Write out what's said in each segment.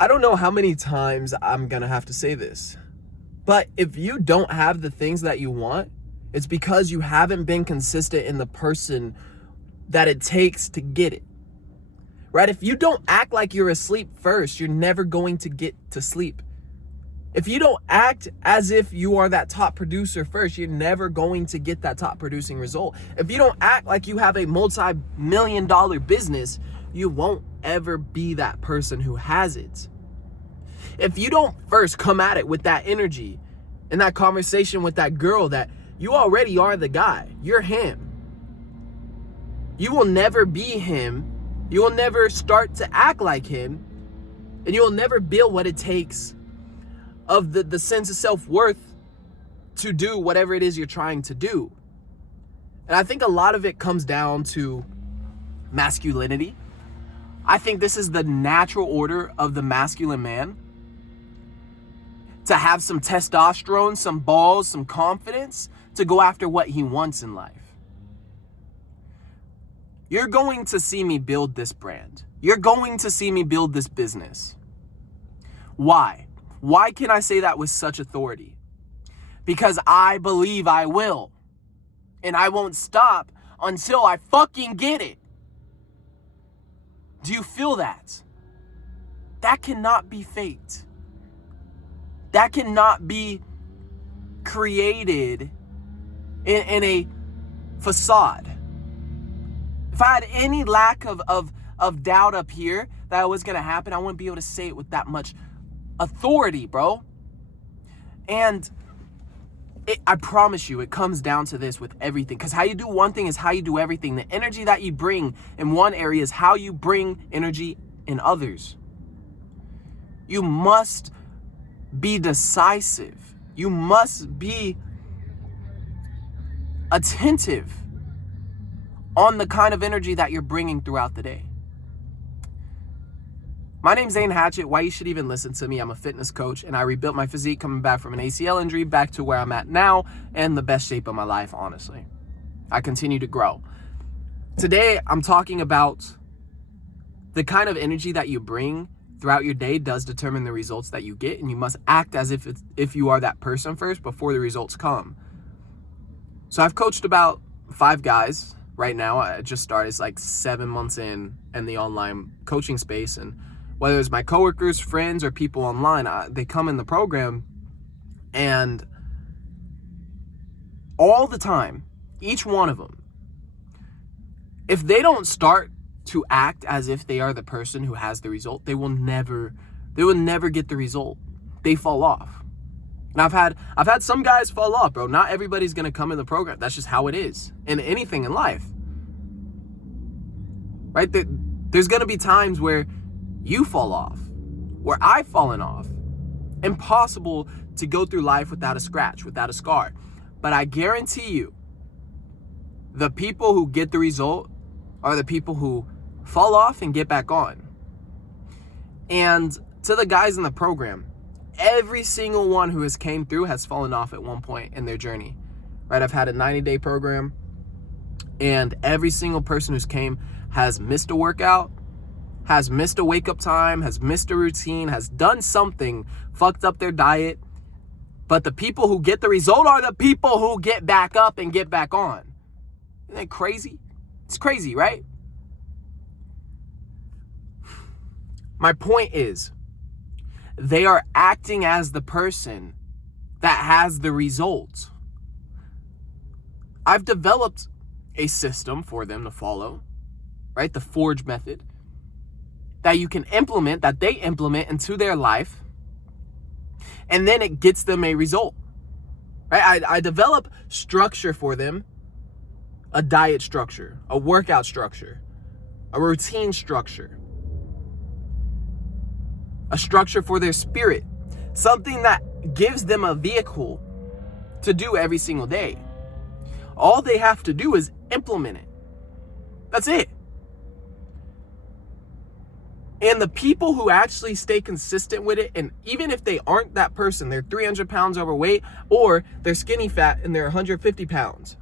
I don't know how many times I'm gonna have to say this, but if you don't have the things that you want, it's because you haven't been consistent in the person that it takes to get it, right? If you don't act like you're asleep first, you're never going to get to sleep. If you don't act as if you are that top producer first, you're never going to get that top producing result. If you don't act like you have a multi-million-dollar business, you won't ever be that person who has it. If you don't first come at it with that energy and that conversation with that girl that you already are the guy, you're him. You will never be him. You will never start to act like him. And you will never build what it takes of the sense of self-worth to do whatever it is you're trying to do. And I think a lot of it comes down to masculinity. I think this is the natural order of the masculine man. To have some testosterone, some balls, some confidence to go after what he wants in life. You're going to see me build this brand. You're going to see me build this business. Why? Why can I say that with such authority? Because I believe I will. And I won't stop until I fucking get it. Do you feel that? That cannot be faked. That cannot be created in a facade. If I had any lack of doubt up here that it was going to happen, I wouldn't be able to say it with that much authority, bro. And I promise you, it comes down to this with everything. Because how you do one thing is how you do everything. The energy that you bring in one area is how you bring energy in others. You must be decisive. You must be attentive on the kind of energy that you're bringing throughout the day. My name's Zane Hatchett. Why you should even listen to me. I'm a fitness coach, and I rebuilt my physique coming back from an ACL injury back to where I'm at now and the best shape of my life, honestly. I continue to grow. Today, I'm talking about the kind of energy that you bring throughout your day does determine the results that you get, and you must act as if you are that person first before the results come. So I've coached about 5 guys right now. I just started. It's like 7 months in the online coaching space, and whether it's my coworkers, friends, or people online, they come in the program, and all the time, each one of them, if they don't start to act as if they are the person who has the result, they will never get the result. They fall off. And I've had some guys fall off, bro. Not everybody's gonna come in the program. That's just how it is in anything in life, right? There's gonna be times where you fall off, where I've fallen off. Impossible to go through life without a scratch, without a scar. But I guarantee you, the people who get the result are the people who fall off and get back on. And to the guys in the program, every single one who has came through has fallen off at one point in their journey, right? I've had a 90-day program, and every single person who's came has missed a workout, has missed a wake-up time, has missed a routine, has done something, fucked up their diet. But the people who get the result are the people who get back up and get back on. Isn't that crazy? It's crazy, right? My point is, they are acting as the person that has the result. I've developed a system for them to follow, right? The Forge method that you can implement, that they implement into their life, and then it gets them a result, right? I develop structure for them, a diet structure, a workout structure, a routine structure, a structure for their spirit, something that gives them a vehicle to do every single day. All they have to do is implement it. That's it. And the people who actually stay consistent with it, and even if they aren't that person, they're 300 pounds overweight, or they're skinny fat and they're 150 pounds,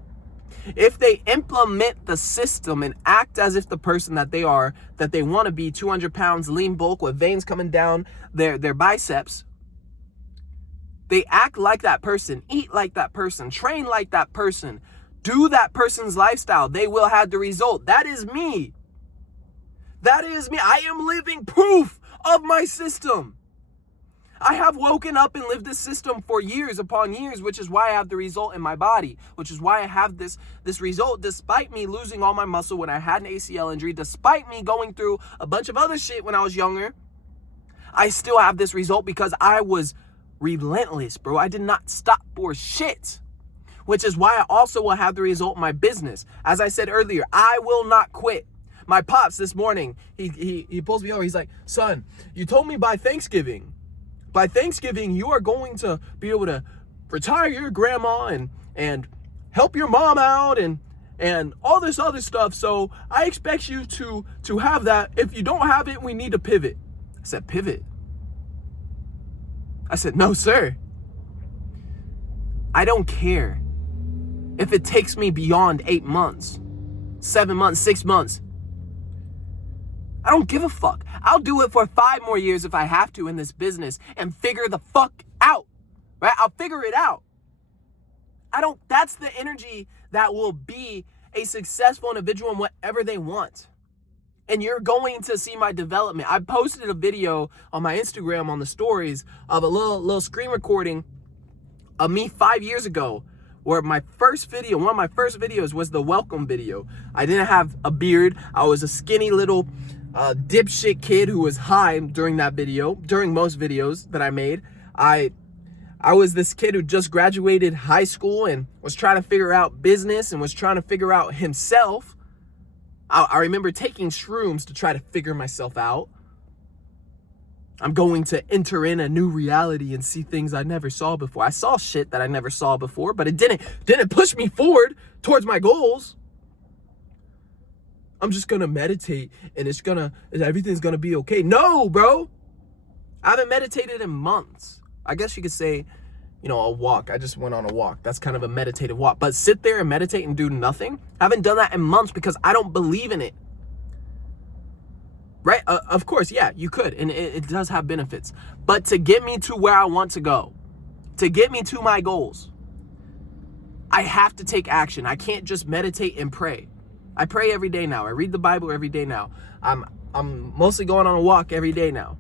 If they implement the system and act as if the person that they are, that they want to be, 200 pounds, lean bulk with veins coming down their biceps, they act like that person, eat like that person, train like that person, do that person's lifestyle, they will have the result. That is me. That is me. I am living proof of my system. I have woken up and lived this system for years upon years, which is why I have the result in my body, which is why I have this result despite me losing all my muscle when I had an ACL injury, despite me going through a bunch of other shit when I was younger. I still have this result because I was relentless, bro. I did not stop for shit, which is why I also will have the result in my business. As I said earlier, I will not quit. My pops this morning, he pulls me over. He's like, son, you told me by Thanksgiving, you are going to be able to retire your grandma and help your mom out and all this other stuff. So I expect you to have that. If you don't have it, we need to pivot. I said, pivot? I said, no, sir. I don't care if it takes me beyond 8 months, 7 months, 6 months. I don't give a fuck. I'll do it for 5 more years if I have to in this business and figure the fuck out, right? I'll figure it out. That's the energy that will be a successful individual in whatever they want. And you're going to see my development. I posted a video on my Instagram on the stories of a little screen recording of me 5 years ago, where one of my first videos was the welcome video. I didn't have a beard. I was a skinny little dipshit kid who was high during that video, during most videos that I made. I was this kid who just graduated high school and was trying to figure out business and was trying to figure out himself. I remember taking shrooms to try to figure myself out. I'm going to enter in a new reality and see things I never saw before. I saw shit that I never saw before, but it didn't push me forward towards my goals. I'm just gonna meditate and everything's gonna be okay. No, bro. I haven't meditated in months. I guess you could say, a walk. I just went on a walk. That's kind of a meditative walk. But sit there and meditate and do nothing? I haven't done that in months because I don't believe in it. Right? Of course, yeah, you could. And it does have benefits. But to get me to where I want to go, to get me to my goals, I have to take action. I can't just meditate and pray. I pray every day now. I read the Bible every day now. I'm mostly going on a walk every day now.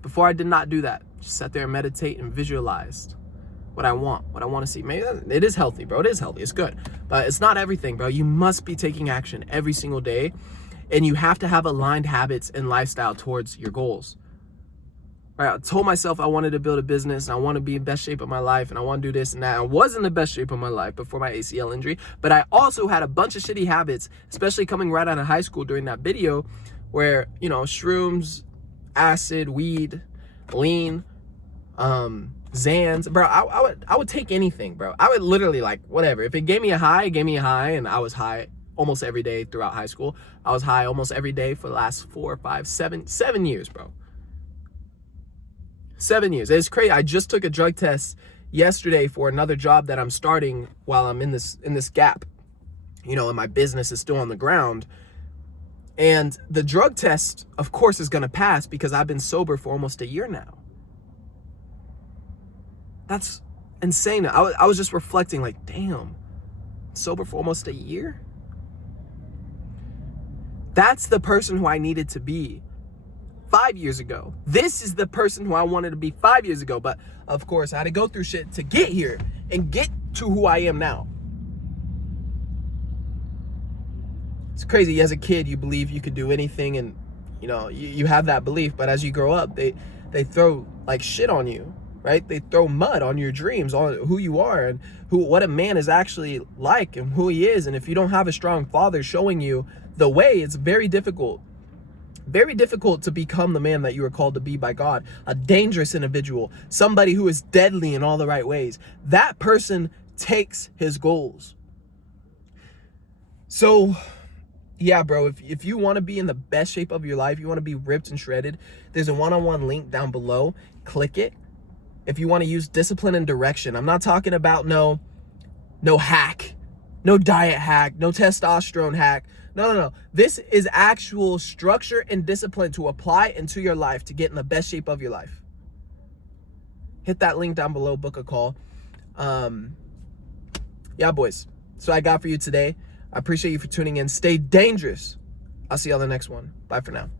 Before I did not do that. Just sat there and meditate and visualized what I want to see. Maybe it is healthy, bro. It is healthy. It's good. But it's not everything, bro. You must be taking action every single day. And you have to have aligned habits and lifestyle towards your goals. Right? I told myself I wanted to build a business and I want to be in best shape of my life and I want to do this and that. I was in the best shape of my life before my ACL injury, but I also had a bunch of shitty habits, especially coming right out of high school during that video where, shrooms, acid, weed, lean, Zans, bro. I would take anything, bro. I would literally whatever. If it gave me a high, and I was high almost every day throughout high school. I was high almost every day for the last 4, 5, 7 years, bro. 7 years. It's crazy. I just took a drug test yesterday for another job that I'm starting while I'm in this gap. And my business is still on the ground. And the drug test, of course, is going to pass because I've been sober for almost a year now. That's insane. I was just reflecting damn, sober for almost a year? That's the person who I needed to be 5 years ago. This is the person who I wanted to be 5 years ago. But of course, I had to go through shit to get here and get to who I am now. It's crazy. As a kid, you believe you could do anything and, you have that belief. But as you grow up, they throw shit on you, right? They throw mud on your dreams, on who you are and what a man is actually like and who he is. And if you don't have a strong father showing you the way, it's very difficult to become the man that you are called to be by God. A dangerous individual, somebody who is deadly in all the right ways. That person takes his goals. So yeah, bro, if you want to be in the best shape of your life, you want to be ripped and shredded, there's a one-on-one link down below. Click it. If you want to use discipline and direction, I'm not talking about no hack. No diet hack, no testosterone hack. No. This is actual structure and discipline to apply into your life to get in the best shape of your life. Hit that link down below, book a call. Yeah, boys. That's what I got for you today. I appreciate you for tuning in. Stay dangerous. I'll see you on the next one. Bye for now.